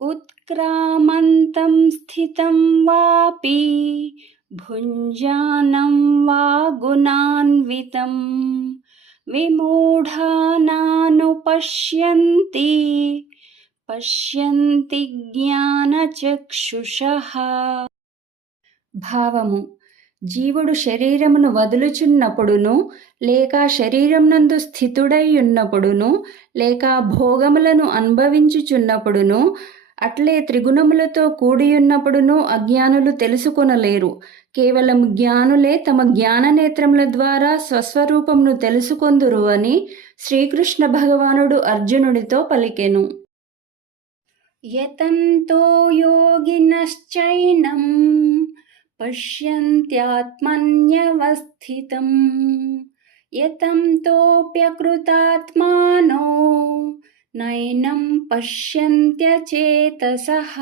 उत्क्रामन्तं स्थितं वापि भुञ्जानं वा गुणान्वितं विमूढानानुपश्यन्ति పశ్యంతి జ్ఞానచక్షుషః. భావము: జీవుడు శరీరమును వదులుచున్నప్పుడును, లేక శరీరం నందు స్థితుడై ఉన్నప్పుడును, లేక భోగములను అనుభవించుచున్నప్పుడును, అట్లే త్రిగుణములతో కూడియున్నప్పుడును అజ్ఞానులు తెలుసుకొనలేరు. కేవలం జ్ఞానులే తమ జ్ఞాననేత్రముల ద్వారా స్వస్వరూపమును తెలుసుకొందురు అని శ్రీకృష్ణ భగవానుడు అర్జునుడితో పలికెను. యతంతో యోగినశ్చైనం పశ్యంత్యాత్మన్యవస్థితం యతంతోప్యకృతాత్మానో నైనం పశ్యంత్యచేతసః.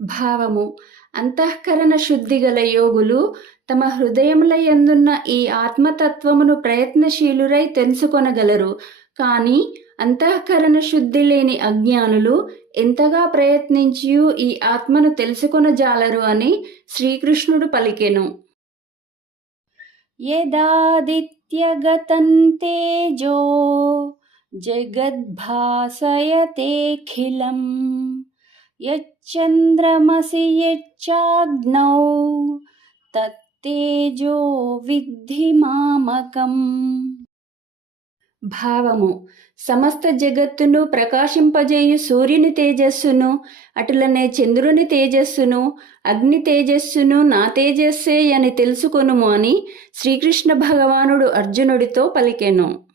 భావము: అంతఃకరణ శుద్ధి గల యోగులు తమ హృదయముల యందున్న ఈ ఆత్మతత్వమును ప్రయత్నశీలురై తెలుసుకొనగలరు. కానీ అంతఃకరణ శుద్ధి లేని అజ్ఞానులు ఎంతగా ప్రయత్నించియూ ఈ ఆత్మను తెలుసుకొనజాలరు అని శ్రీకృష్ణుడు పలికెను. యదాదిత్యగతం తేజో జగద్భాసయతేఖిలం యచ్చంద్రమసి యచ్చాగ్నౌ తత్తేజో విద్ధి మామకం. భావము: సమస్త జగత్తును ప్రకాశింపజేయు సూర్యుని తేజస్సును, అటులనే చంద్రుని తేజస్సును, అగ్ని తేజస్సును నా తేజస్సే అని తెలుసుకొనుము అని శ్రీకృష్ణ భగవానుడు అర్జునుడితో పలికెను.